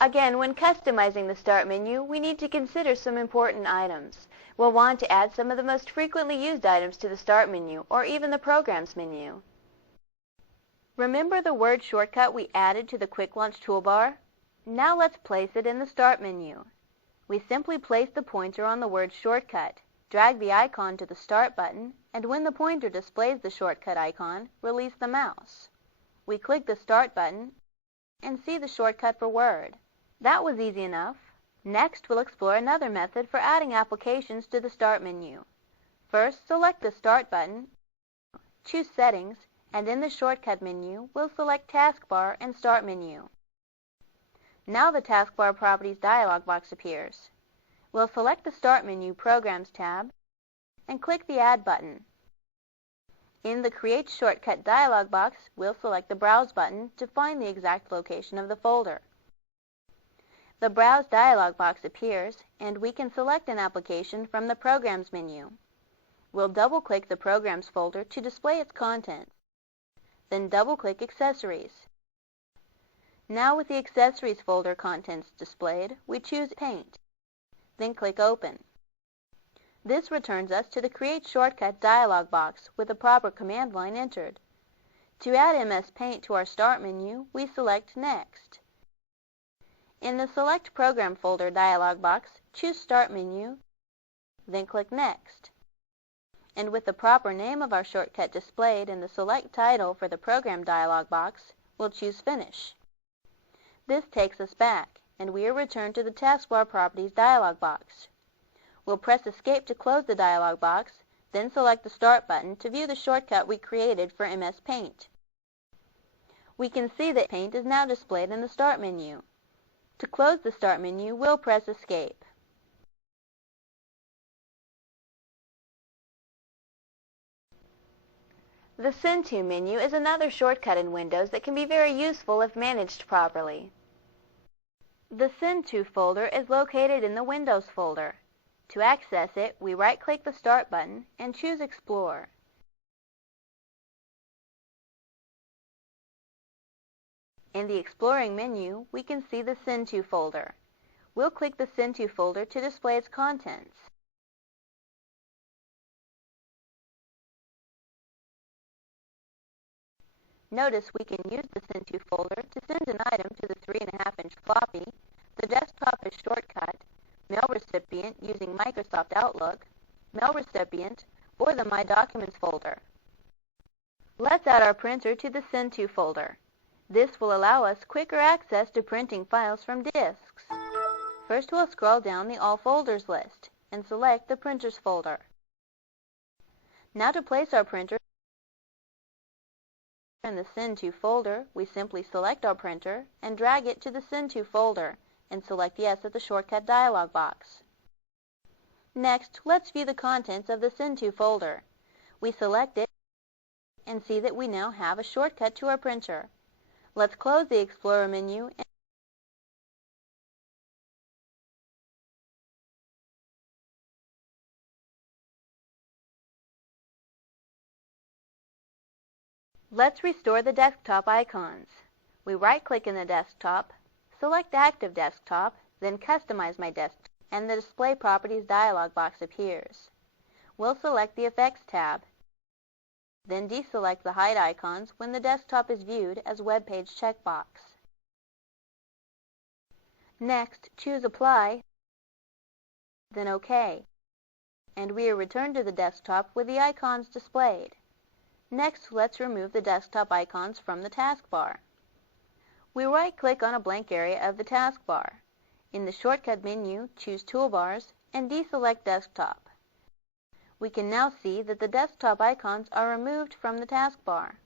Again, when customizing the Start menu, we need to consider some important items. We'll want to add some of the most frequently used items to the Start menu, or even the Programs menu. Remember the word shortcut we added to the Quick Launch toolbar? Now let's place it in the Start menu. We simply place the pointer on the word shortcut, drag the icon to the Start button, and when the pointer displays the shortcut icon, release the mouse. We click the Start button and see the shortcut for Word. That was easy enough. Next, we'll explore another method for adding applications to the Start menu. First, select the Start button, choose Settings, and in the Shortcut menu, we'll select Taskbar and Start menu. Now the Taskbar Properties dialog box appears. We'll select the Start menu Programs tab and click the Add button. In the Create Shortcut dialog box, we'll select the Browse button to find the exact location of the folder. The Browse dialog box appears, and we can select an application from the Programs menu. We'll double-click the Programs folder to display its contents. Then double-click Accessories. Now with the Accessories folder contents displayed, we choose Paint. Then click Open. This returns us to the Create Shortcut dialog box with the proper command line entered. To add MS Paint to our Start menu, we select Next. In the Select Program folder dialog box, choose Start menu, then click Next. And with the proper name of our shortcut displayed in the Select Title for the Program dialog box, we'll choose Finish. This takes us back, and we are returned to the Taskbar Properties dialog box. We'll press Escape to close the dialog box, then select the Start button to view the shortcut we created for MS Paint. We can see that Paint is now displayed in the Start menu. To close the Start menu, we'll press Escape. The Send To menu is another shortcut in Windows that can be very useful if managed properly. The Send To folder is located in the Windows folder. To access it, we right-click the Start button and choose Explore. In the Exploring menu, we can see the Send To folder. We'll click the Send To folder to display its contents. Notice we can use the Send To folder to send an item to the 3.5-inch floppy, the desktop as shortcut, mail recipient using Microsoft Outlook, mail recipient, or the My Documents folder. Let's add our printer to the Send To folder. This will allow us quicker access to printing files from disks. First, we'll scroll down the All Folders list and select the Printers folder. Now to place our printer in the Send To folder, we simply select our printer and drag it to the Send To folder and select Yes at the Shortcut dialog box. Next, let's view the contents of the Send To folder. We select it and see that we now have a shortcut to our printer. Let's close the Explorer menu and let's restore the desktop icons. We right-click in the desktop, select Active Desktop, then Customize My Desktop, and the Display Properties dialog box appears. We'll select the Effects tab, then deselect the Hide icons when the desktop is viewed as Web Page checkbox. Next, choose Apply, then OK, and we are returned to the desktop with the icons displayed. Next, let's remove the desktop icons from the taskbar. We right-click on a blank area of the taskbar. In the Shortcut menu, choose Toolbars and deselect Desktop. We can now see that the desktop icons are removed from the taskbar.